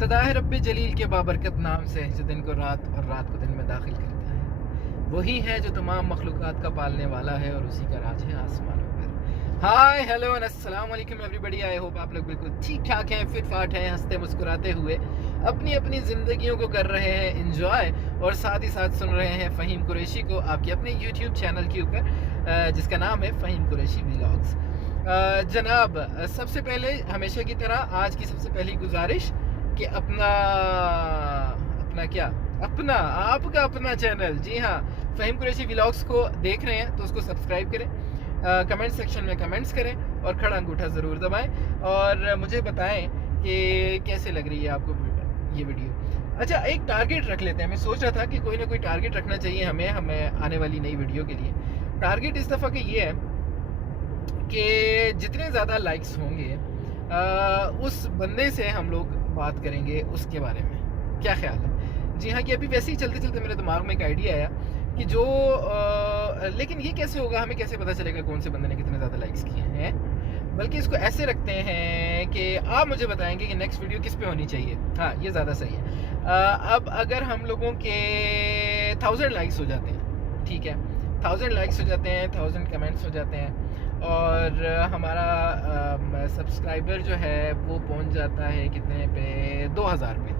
इब्तदा है रब्बे जलील के बाबरकत नाम से, जो दिन को रात और रात को दिन में दाखिल करता है। वही है जो तमाम मखलूक़ात का पालने वाला है और उसी का राज है आसमानों पर। हाय हेलो अस्सलाम वालेकुम एवरीबॉडी। आई होप आप लोग बिल्कुल ठीक ठाक हैं, फिट फाट हैं, हंसते मुस्कुराते हुए अपनी अपनी ज़िंदगियों को कर रहे हैं इंजॉय, और साथ ही साथ सुन रहे हैं फ़हीम कुरैशी को आपके अपने यूट्यूब चैनल के ऊपर जिसका नाम है फ़हीम कुरैशी व्लॉग्स। जनाब, सबसे पहले हमेशा की तरह आज की सबसे पहली गुजारिश कि अपना आपका अपना चैनल, जी हाँ, फ़हीम कुरैशी व्लॉग्स को देख रहे हैं तो उसको सब्सक्राइब करें, कमेंट सेक्शन में कमेंट्स करें और खड़ा अंगूठा ज़रूर दबाएं और मुझे बताएं कि कैसे लग रही है आपको ये वीडियो। अच्छा, एक टारगेट रख लेते हैं। मैं सोच रहा था कि कोई ना कोई टारगेट रखना चाहिए हमें आने वाली नई वीडियो के लिए। टारगेट इस दफ़ा के ये है कि जितने ज़्यादा लाइक्स होंगे उस बंदे से हम लोग बात करेंगे, उसके बारे में क्या ख्याल है। जी हाँ, कि अभी वैसे ही चलते चलते मेरे दिमाग में एक आइडिया आया कि जो लेकिन ये कैसे होगा, हमें कैसे पता चलेगा कौन से बंदे ने कितने ज़्यादा लाइक्स किए हैं। बल्कि इसको ऐसे रखते हैं कि आप मुझे बताएंगे कि नेक्स्ट वीडियो किस पे होनी चाहिए। हाँ, ये ज़्यादा सही है। अब अगर हम लोगों के 1000 लाइक्स हो जाते हैं, ठीक है, 1000 लाइक्स हो जाते हैं, 1000 कमेंट्स हो जाते हैं और हमारा सब्सक्राइबर जो है वो पहुंच जाता है कितने पे, 2000 पे।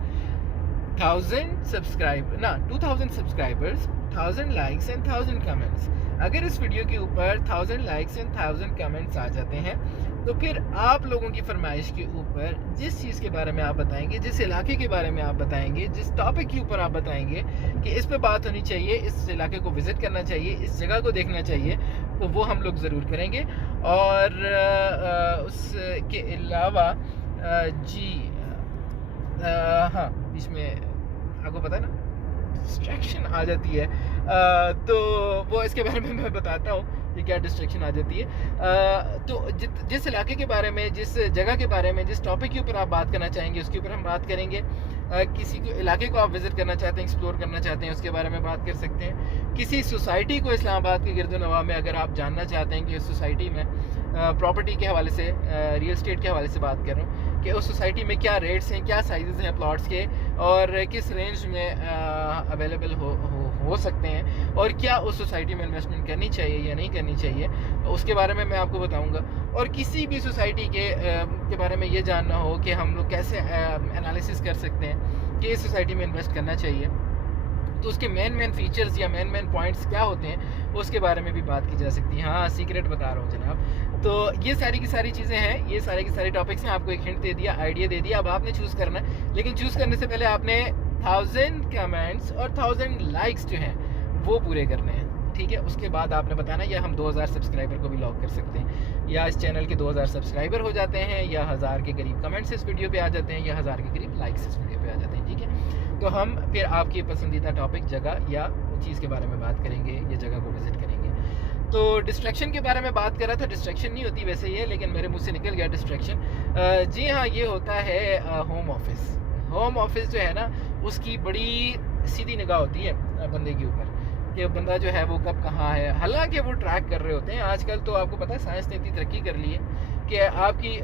1000 सब्सक्राइबर ना 2000 सब्सक्राइबर्स, 1000 लाइक्स एंड 1000 कमेंट्स। अगर इस वीडियो के ऊपर 1000 लाइक्स एंड 1000 कमेंट्स आ जाते हैं तो फिर आप लोगों की फरमाइश के ऊपर जिस चीज़ के बारे में आप बताएंगे, जिस इलाके के बारे में आप बताएंगे, जिस टॉपिक के ऊपर आप बताएंगे कि इस पे बात होनी चाहिए, इस इलाके को विज़िट करना चाहिए, इस जगह को देखना चाहिए, तो वो हम लोग ज़रूर करेंगे। और उसके अलावा जी हाँ, बीच में आपको पता है ना डिस्ट्रैक्शन आ जाती है, तो वो इसके बारे में मैं बताता हूँ कि क्या डिस्ट्रैक्शन आ जाती है। तो जिस इलाके के बारे में, जिस जगह के बारे में, जिस टॉपिक के ऊपर आप बात करना चाहेंगे उसके ऊपर हम बात करेंगे। किसी को इलाके को आप विज़िट करना चाहते हैं, एक्सप्लोर करना चाहते हैं, उसके बारे में बात कर सकते हैं। किसी सोसाइटी को इस्लामाबाद के गिरदोनवा में अगर आप जानना चाहते हैं कि उस सोसाइटी में प्रॉपर्टी के हवाले से, रियल एस्टेट के हवाले से बात कर रहा हूँ कि उस सोसाइटी में क्या रेट्स हैं, क्या साइजेस हैं प्लॉट्स के और किस रेंज में अवेलेबल हो सकते हैं, और क्या उस सोसाइटी में इन्वेस्टमेंट करनी चाहिए या नहीं करनी चाहिए, उसके बारे में मैं आपको बताऊंगा। और किसी भी सोसाइटी के बारे में ये जानना हो कि हम लोग कैसे एनालिसिस कर सकते हैं कि इस सोसाइटी में इन्वेस्ट करना चाहिए, तो उसके मेन फीचर्स या मेन पॉइंट्स क्या होते हैं, उसके बारे में भी बात की जा सकती है। हाँ, सीक्रेट बता रहा हूँ जनाब। तो ये सारी की सारी चीज़ें हैं, ये सारे के सारे टॉपिक्स हैं। आपको एक हिंट दे दिया, आइडिया दे दिया, अब आपने चूज़ करना है। लेकिन चूज़ करने से पहले आपने 1000 कमेंट्स और 1000 लाइक्स जो हैं वो पूरे करने हैं, ठीक है। उसके बाद आपने बताना या हम 2000 सब्सक्राइबर को भी लॉक कर सकते हैं, या इस चैनल के 2000 सब्सक्राइबर हो जाते हैं, या 1000 के करीब कमेंट्स इस वीडियो पे आ जाते हैं, या 1000 के करीब लाइक्स इस वीडियो पे आ जाते हैं, ठीक है। तो हम फिर आपकी पसंदीदा टॉपिक, जगह या चीज़ के बारे में बात करेंगे, या जगह को विज़िट करेंगे। तो डिस्ट्रैक्शन के बारे में बात कर रहा था, डिस्ट्रैक्शन नहीं होती वैसे ये, लेकिन मेरे मुंह से निकल गया डिस्ट्रैक्शन। जी हाँ, ये होता है होम ऑफिस। होम ऑफिस जो है ना, उसकी बड़ी सीधी निगाह होती है बंदे के ऊपर कि बंदा जो है वो कब कहाँ है। हालांकि वो ट्रैक कर रहे होते हैं। आजकल तो आपको पता है साइंस ने इतनी तरक्की कर ली है कि आपकी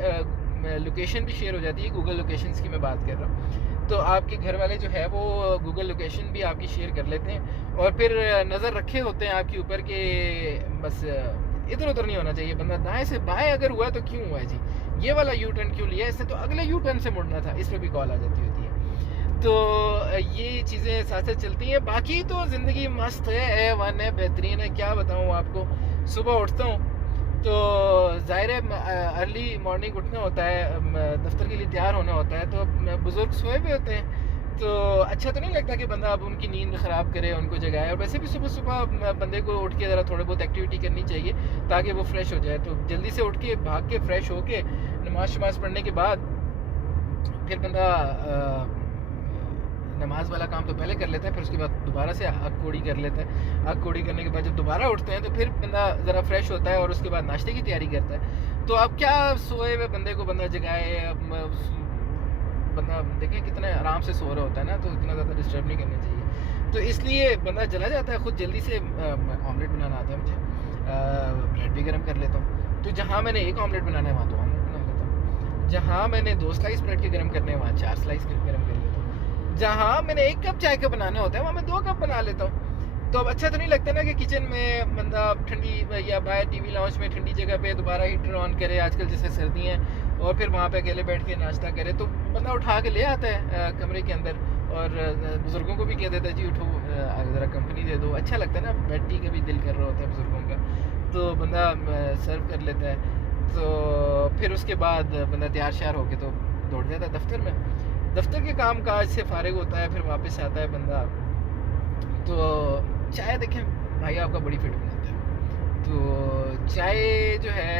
लोकेशन भी शेयर हो जाती है। गूगल लोकेशंस की मैं बात कर रहा हूँ, तो आपके घर वाले जो है वो गूगल लोकेशन भी आपकी शेयर कर लेते हैं और फिर नज़र रखे होते हैं आपके ऊपर कि बस इधर उधर नहीं होना चाहिए, बंदा दाएं से बाएं अगर हुआ तो क्यों हुआ है जी, ये वाला यू टर्न क्यों लिया, इसने तो अगले यू टर्न से मुड़ना था, इस पर भी कॉल आ जाती होती है। तो ये चीज़ें साथ साथ चलती हैं। बाकी तो ज़िंदगी मस्त है, वन है, बेहतरीन है, क्या बताऊँ आपको। सुबह उठता हूँ तो ज़ाहिर है अर्ली मॉर्निंग उठना होता है, दफ्तर के लिए तैयार होना होता है, तो बुज़ुर्ग सोए हुए होते हैं, तो अच्छा तो नहीं लगता कि बंदा अब उनकी नींद ख़राब करे, उनको जगाए। और वैसे भी सुबह सुबह बंदे को उठ के ज़रा थोड़ी बहुत एक्टिविटी करनी चाहिए ताकि वो फ्रेश हो जाए। तो जल्दी से उठ के भाग के फ्रेश हो के नमाज पढ़ने के बाद फिर बंदा नमाज वाला काम तो पहले कर लेता है, फिर उसके बाद दोबारा से आग कोड़ी कर लेता है। आग कोड़ी करने के बाद जब दोबारा उठते हैं तो फिर बंदा ज़रा फ्रेश होता है और उसके बाद नाश्ते की तैयारी करता है। तो अब क्या सोए हुए बंदे को बंदा जगाए, बंदा देखें कितने आराम से सो रहा होता है ना, तो इतना ज़्यादा डिस्टर्ब नहीं करना चाहिए। तो इसलिए बंदा चला जाता है खुद जल्दी से। ऑमलेट बनाना आता है मुझे, ब्रेड भी गर्म कर लेता हूँ। तो जहाँ मैंने एक ऑमलेट बनाना है वहाँ तो ऑमलेट बना लेता हूँ। जहाँ मैंने 2 स्लाइस ब्रेड के गर्म करने हैं वहाँ 4 स्लाइस के गर्म कर लेता हूँ। जहाँ मैंने 1 कप चाय का बनाना होता है वहाँ मैं 2 कप बना लेता हूँ। तो अब अच्छा तो नहीं लगता ना कि किचन में बंदा ठंडी या बाहर टीवी लाउंज में ठंडी जगह पे दोबारा हीटर ऑन करे, आजकल जैसे सर्दी हैं, और फिर वहाँ पे अकेले बैठ के नाश्ता करे। तो बंदा उठा के ले आता है कमरे के अंदर, और बुज़ुर्गों को भी कह देता है जी उठो ज़रा कंपनी दे दो। अच्छा लगता है ना, बेड टी का भी दिल कर रहा होता है बुज़ुर्गों का, तो बंदा सर्व कर लेता है। तो फिर उसके बाद बंदा तैयार श्यार होके तो दौड़ जाता है दफ्तर में, दफ्तर के काम काज से फारिग होता है, फिर वापस आता है बंदा। तो चाय देखें भाई आपका बड़ी फिट बनाता है। तो चाय जो है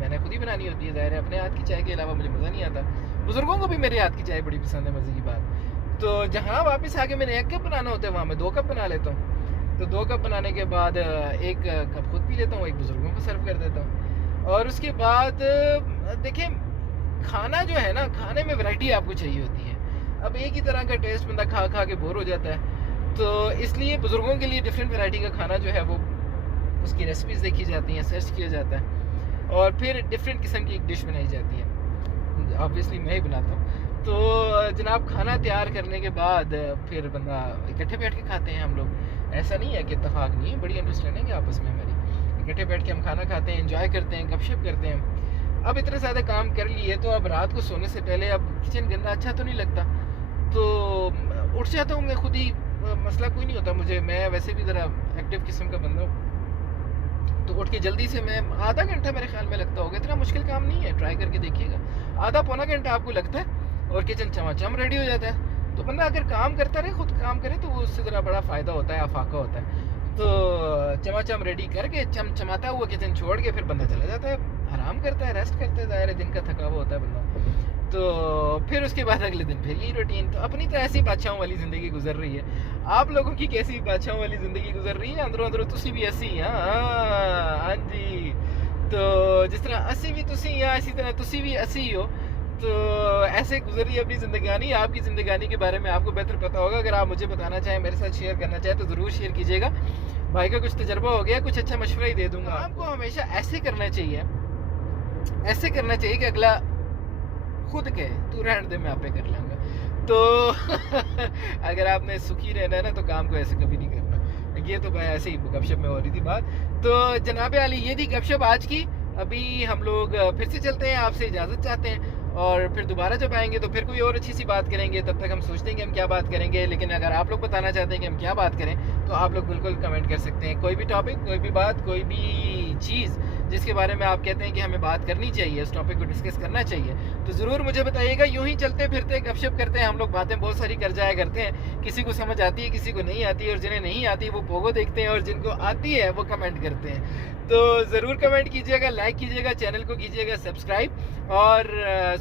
मैंने खुद ही बनानी होती है, ज़ाहिर है, अपने हाथ की चाय के अलावा मुझे मज़ा नहीं आता। बुज़ुर्गों को भी मेरे हाथ की चाय बड़ी पसंद है, मज़े की बात। तो जहाँ वापस आके मैंने 1 कप बनाना होता है वहाँ मैं 2 कप बना लेता हूँ। तो 2 कप बनाने के बाद 1 कप खुद पी लेता हूँ, 1 बुज़ुर्गों को सर्व कर देता हूँ। और उसके बाद देखिए खाना जो है ना, खाने में वैरायटी आपको चाहिए होती है। अब एक ही तरह का टेस्ट बंदा खा खा के बोर हो जाता है, तो इसलिए बुज़ुर्गों के लिए डिफरेंट वैरायटी का खाना जो है वो उसकी रेसिपीज़ देखी जाती हैं, सर्च किया जाता है, और फिर डिफरेंट किस्म की एक डिश बनाई जाती है। ऑब्वियसली मैं ही बनाता हूँ। तो जनाब खाना तैयार करने के बाद फिर बंदा इकट्ठे बैठ के खाते हैं हम लोग। ऐसा नहीं है कि इत्तेफाक नहीं है, बड़ी अंडरस्टैंडिंग है आपस में हमारी। इकट्ठे बैठ के हम खाना खाते हैं, एंजॉय करते हैं, गपशप करते हैं। अब इतने ज़्यादा काम कर लिए तो अब रात को सोने से पहले अब किचन गंदा अच्छा तो नहीं लगता, तो उठ जाता हूँ मैं खुद ही, मसला कोई नहीं होता मुझे। मैं वैसे भी ज़रा एक्टिव किस्म का बंदा हूँ, तो उठ के जल्दी से मैं आधा घंटा मेरे ख्याल में लगता होगा, इतना मुश्किल काम नहीं है, ट्राई करके देखिएगा। आधा पौना घंटा आपको लगता है और किचन चमाचम रेडी हो जाता है। तो बंदा अगर काम करता रहे, खुद काम करे, तो वो उससे ज़रा बड़ा फ़ायदा होता है, अफाका होता है। तो चमाचम रेडी करके चमचमाता हुआ किचन छोड़ के फिर बंदा चला जाता है, आराम करता है, रेस्ट करता है, ज़ाहिर है दिन का थका हुआ होता है बंदा। तो फिर उसके बाद अगले दिन फिर यही रूटीन। तो अपनी तो ऐसी बादशाहों वाली ज़िंदगी गुजर रही है। आप लोगों की कैसी बादशाहों वाली ज़िंदगी गुजर रही है? अंदरों अंदरों तुसी भी ऐसी, हाँ जी। तो जिस तरह असी भी तुसी हैं, इसी तरह तुसी भी ऐसी ही हो। तो ऐसे गुजर रही है अपनी ज़िंदगानी। आपकी ज़िंदगानी के बारे में आपको बेहतर पता होगा। अगर आप मुझे बताना चाहें, मेरे साथ शेयर करना चाहें, तो ज़रूर शेयर कीजिएगा। भाई का कुछ तजर्बा हो गया, कुछ अच्छा मशवरा ही दे दूंगा। आपको हमेशा ऐसे करना चाहिए, ऐसे करना चाहिए कि अगला खुद कहे तू रहने दे, मैं आपे कर लूँगा। तो अगर आपने सुखी रहना है ना, तो काम को ऐसे कभी नहीं करना। ये तो भाई ऐसे ही गपशप में हो रही थी बात। तो जनाब आली, ये थी गपशप आज की। अभी हम लोग फिर से चलते हैं, आपसे इजाज़त चाहते हैं, और फिर दोबारा जब आएंगे तो फिर कोई और अच्छी सी बात करेंगे। तब तक हम सोचते हैं कि हम क्या बात करेंगे, लेकिन अगर आप लोग बताना चाहते हैं कि हम क्या बात करें, तो आप लोग बिल्कुल कमेंट कर सकते हैं। कोई भी टॉपिक, कोई भी बात, कोई भी चीज़ जिसके बारे में आप कहते हैं कि हमें बात करनी चाहिए, उस टॉपिक को डिस्कस करना चाहिए, तो ज़रूर मुझे बताइएगा। यूँ ही चलते फिरते गपशप करते हैं हम लोग, बातें बहुत सारी कर जाया करते हैं। किसी को समझ आती है, किसी को नहीं आती, और जिन्हें नहीं आती वो पोगो देखते हैं, और जिनको आती है वो कमेंट करते हैं। तो ज़रूर कमेंट कीजिएगा, लाइक कीजिएगा, चैनल को कीजिएगा सब्सक्राइब, और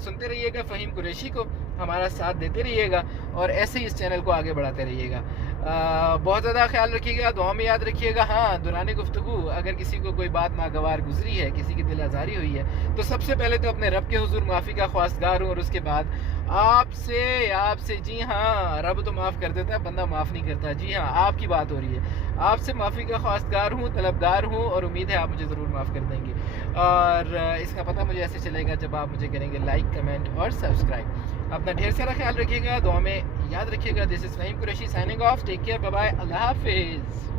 सुनते रहिएगा फ़हीम कुरैशी को, हमारा साथ देते रहिएगा, और ऐसे ही इस चैनल को आगे बढ़ाते रहिएगा। बहुत ज़्यादा ख्याल रखिएगा, दुआ में याद रखिएगा। हाँ, दुरानी गुफ्तगू, अगर किसी को कोई बात नागवार गुजरी है, किसी की दिल आज़ारी हुई है, तो सबसे पहले तो अपने रब के हुजूर माफ़ी का ख्वास्तगार हूँ, और उसके बाद आपसे जी हाँ, रब तो माफ़ कर देता है, बंदा माफ़ नहीं करता। जी हाँ, आपकी बात हो रही है। आपसे माफ़ी का ख्वास्तगार हूँ, तलबगार हूँ, और उम्मीद है आप मुझे ज़रूर माफ़ कर देंगे। और इसका पता मुझे ऐसे चलेगा जब आप मुझे करेंगे लाइक, कमेंट और सब्सक्राइब। अपना ढेर सारा ख्याल रखिएगा, दुआ में याद रखिएगा। This is Faheem Qureshi signing off. Take care, bye bye, अल्लाह हाफिज़।